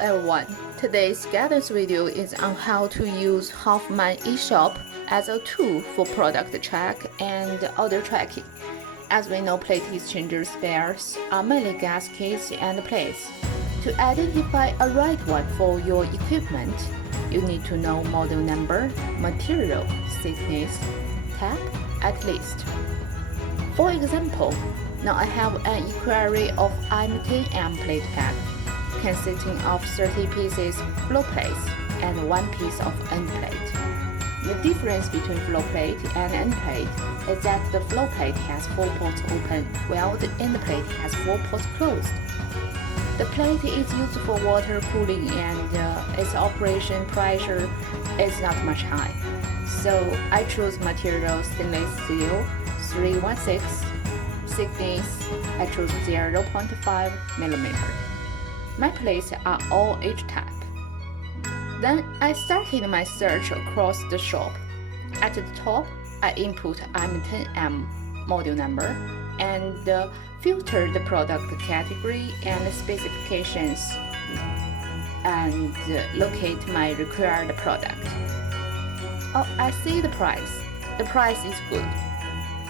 everyone, today's guidance video is on how to use HFM eShop as a tool for product track and order tracking. As we know, plate exchanger spares are mainly gaskets and plates. To identify a right one for your equipment, you need to know model number, material, thickness, type at least. For example, now I have an inquiry of M10M plate pack consisting of 30 pieces floor plates and 1 piece of end plate. The difference between floor plate and end plate is that the floor plate has 4 ports open while the end plate has 4 ports closed. The plate is used for water cooling and its operation pressure is not much high. So I chose material stainless steel 316, thickness I chose 0.5 mm. My plates are all H-type. Then I started my search across the shop. At the top, I input M10M model number and filter the product category and specifications and locate my required product. Oh, I see the price. The price is good.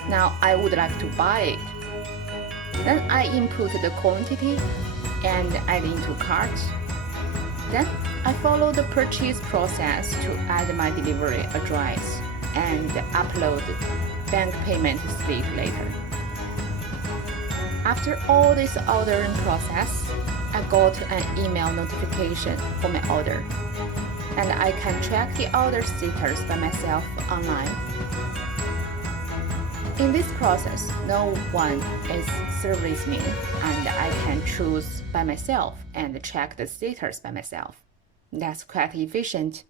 Now I would like to buy it. Then I input the quantity and add into cart. Then I follow the purchase process to add my delivery address and upload bank payment slip later. After all this ordering process, I got an email notification for my order, and I can track the order status by myself online. In this process, no one is servicing me, and I can choose by myself and track the status by myself. That's quite efficient